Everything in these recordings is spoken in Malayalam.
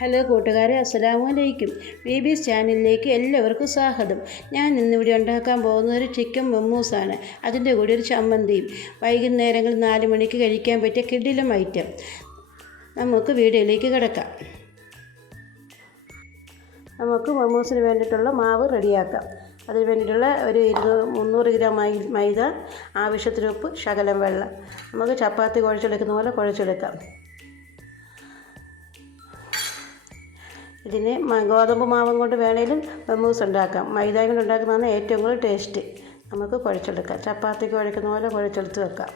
ഹലോ കൂട്ടുകാരെ, അസ്സലാമു അലൈക്കും. ബേബീസ് ചാനലിലേക്ക് എല്ലാവർക്കും സ്വാഗതം. ഞാൻ ഇന്നിവിടെ ഉണ്ടാക്കാൻ പോകുന്നത് ഒരു ചിക്കൻ മമ്മൂസാണ്. അതിൻ്റെ കൂടെ ഒരു ചമ്മന്തിയും. വൈകുന്നേരങ്ങളിൽ 4 മണിക്ക് കഴിക്കാൻ പറ്റിയ കിടിലം ഐറ്റം. നമുക്ക് വീഡിയോയിലേക്ക് കിടക്കാം. നമുക്ക് മമ്മൂസിന് വേണ്ടിയിട്ടുള്ള മാവ് റെഡിയാക്കാം. അതിന് വേണ്ടിയിട്ടുള്ള ഒരു 300 ഗ്രാം മൈദ, ആവശ്യത്തിന് ഉപ്പ്, ശകലം വെള്ളം. നമുക്ക് ചപ്പാത്തി കുഴച്ചെടുക്കുന്ന പോലെ കുഴച്ചെടുക്കാം. ഇതിന് ഗോതമ്പ് മാവും കൊണ്ട് വേണേലും മമ്മൂസ് ഉണ്ടാക്കാം. മൈദ കൊണ്ട് ഉണ്ടാക്കുന്നതാണ് ഏറ്റവും കൂടുതൽ ടേസ്റ്റ്. നമുക്ക് കുഴച്ചെടുക്കാം. ചപ്പാത്തിക്ക് കുഴക്കുന്ന പോലെ കുഴച്ചെടുത്ത് വെക്കാം.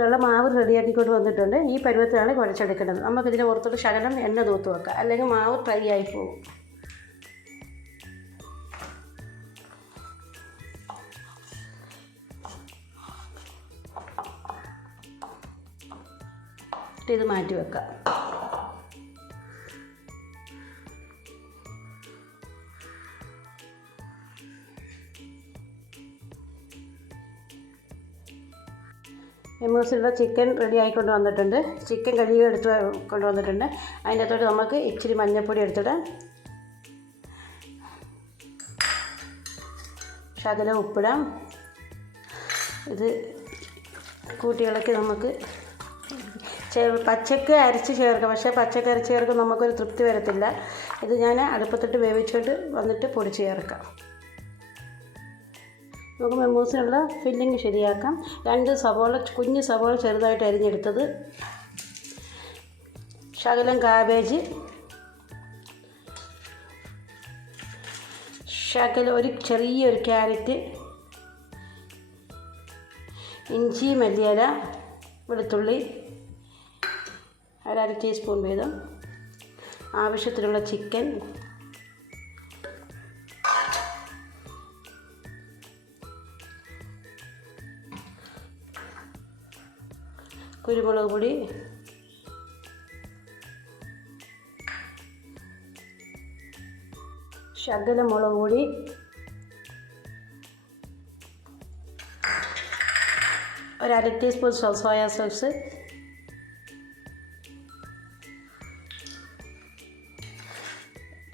ുള്ള മാവ് റെഡിയാക്കിക്കൊണ്ട് വന്നിട്ടുണ്ട്. ഈ പരുവത്തിലാണ് കുഴച്ചെടുക്കേണ്ടത്. നമുക്കിതിന് പുറത്തോട്ട് ശകലം എണ്ണ തൂത്ത് വെക്കാം, അല്ലെങ്കിൽ മാവ് ഡ്രൈ ആയി പോകും. ഇത് മാറ്റി വെക്കാം. മമ്മൂസിലുള്ള ചിക്കൻ റെഡി ആയിക്കൊണ്ട് വന്നിട്ടുണ്ട്. ചിക്കൻ കഴുകി എടുത്ത് കൊണ്ടുവന്നിട്ടുണ്ട്. അതിൻ്റെ അകത്തോട്ട് നമുക്ക് ഇച്ചിരി മഞ്ഞൾപ്പൊടി എടുത്തിടാം, ശകലം ഉപ്പിടാം. ഇത് കൂട്ടിയിളക്കി നമുക്ക് പച്ചക്ക് അരച്ച് ചേർക്കാം. പക്ഷേ പച്ചക്ക് അരച്ച് ചേർക്കുമ്പോൾ നമുക്കൊരു തൃപ്തി വരത്തില്ല. ഇത് ഞാൻ അടുപ്പത്തിട്ട് വേവിച്ചിട്ട് വന്നിട്ട് പൊടിച്ച് ചേർക്കാം. നമുക്ക് മമ്മൂസിനുള്ള ഫില്ലിങ് ശരിയാക്കാം. 2 സവോള, കുഞ്ഞ് സവോള ചെറുതായിട്ട് അരിഞ്ഞെടുത്തത്, ശകലം കാബേജ്, ശകലം ചെറിയൊരു ക്യാരറ്റ്, ഇഞ്ചി, മല്ലിയില, വെളുത്തുള്ളി 1/2 ടീസ്പൂൺ വീതം, ആവശ്യത്തിനുള്ള ചിക്കൻ, കുരുമുളക് പൊടി, ശകലം മുളക് പൊടി, ഒരു 1/2 ടീസ്പൂൺ സോയാ സോസ്,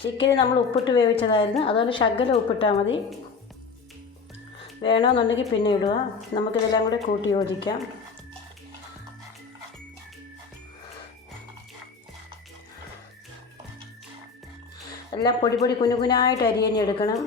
ചിക്കന് നമ്മൾ ഉപ്പിട്ട് വേവിച്ചതായിരുന്നു, അതുകൊണ്ട് ശകലം ഉപ്പിട്ടാൽ മതി. വേണമെന്നുണ്ടെങ്കിൽ പിന്നെ ഇടുക. നമുക്കിതെല്ലാം കൂടെ കൂട്ടി യോജിക്കാം. എല്ലാം പൊടി കുനുകുനായിട്ട് അരിഞ്ഞെടുക്കണം.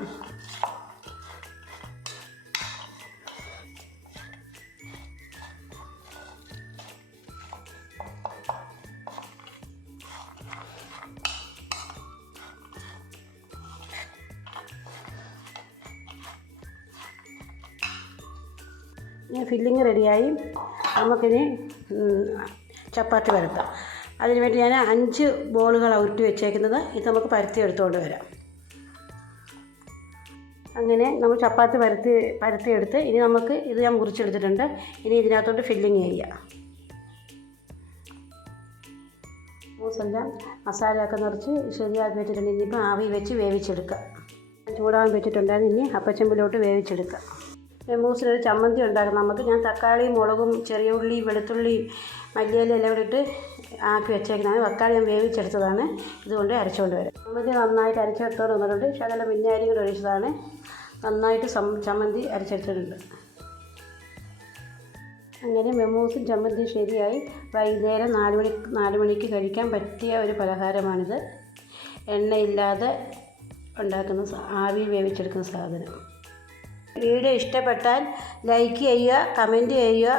ഫില്ലിങ് റെഡിയായി. നമുക്കിനി ചപ്പാത്തി പരത്താം. അതിനുവേണ്ടി ഞാൻ 5 ബോളുകളാണ് ഉരുട്ടി വെച്ചേക്കുന്നത്. ഇത് നമുക്ക് പരത്തി എടുത്തുകൊണ്ട് വരാം. അങ്ങനെ നമ്മൾ ചപ്പാത്തി പരത്തിയെടുത്ത് ഇനി നമുക്ക് ഇത് ഞാൻ മുറിച്ചെടുത്തിട്ടുണ്ട്. ഇനി ഇതിനകത്തോട്ട് ഫില്ലിങ് ചെയ്യാം. മൂസെല്ലാം മസാലയൊക്കെ നിറച്ച് ശരിയാക്കി വെച്ചിട്ടുണ്ട്. ഇനിയിപ്പോൾ ആവി വെച്ച് വേവിച്ചെടുക്കാം. ചൂടാൻ വെച്ചിട്ടുണ്ടായിരുന്നു. ഇനി അപ്പച്ചമ്പിലോട്ട് വേവിച്ചെടുക്കാം. മമ്മൂസിനൊരു ചമ്മന്തി ഉണ്ടാക്കണം. ഞാൻ തക്കാളിയും മുളകും ചെറിയ ഉള്ളിയും വെളുത്തുള്ളിയും മല്ലിയില എല്ലാം കൂടെ ഇട്ട് ആക്കി വെച്ചേക്കുന്നതാണ്. തക്കാളി ഞാൻ വേവിച്ചെടുത്തതാണ്. ഇതുകൊണ്ട് അരച്ചുകൊണ്ട് വരാം. ചമ്മന്തി നന്നായിട്ട് അരച്ചെടുത്തോണ്ട് വന്നിട്ടുണ്ട്. ശകലം വിനാഗിരി കൂടെ ഒഴിച്ചതാണ്. നന്നായിട്ട് ചമ്മന്തി അരച്ചെടുത്തിട്ടുണ്ട്. അങ്ങനെ മമ്മൂസും ചമ്മന്തി ശരിയായി. വൈകുന്നേരം 4 മണിക്ക് കഴിക്കാൻ പറ്റിയ ഒരു പലഹാരമാണിത്. എണ്ണയില്ലാതെ ഉണ്ടാക്കുന്ന, ആവിയിൽ വേവിച്ചെടുക്കുന്ന സാധനം. വീഡിയോ ഇഷ്ടപ്പെട്ടാൽ ലൈക്ക് ചെയ്യുക, കമൻറ്റ് ചെയ്യുക,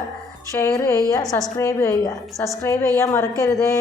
ഷെയർ ചെയ്യുക, സബ്സ്ക്രൈബ് ചെയ്യുക. സബ്സ്ക്രൈബ് ചെയ്യാൻ മറക്കരുതേ.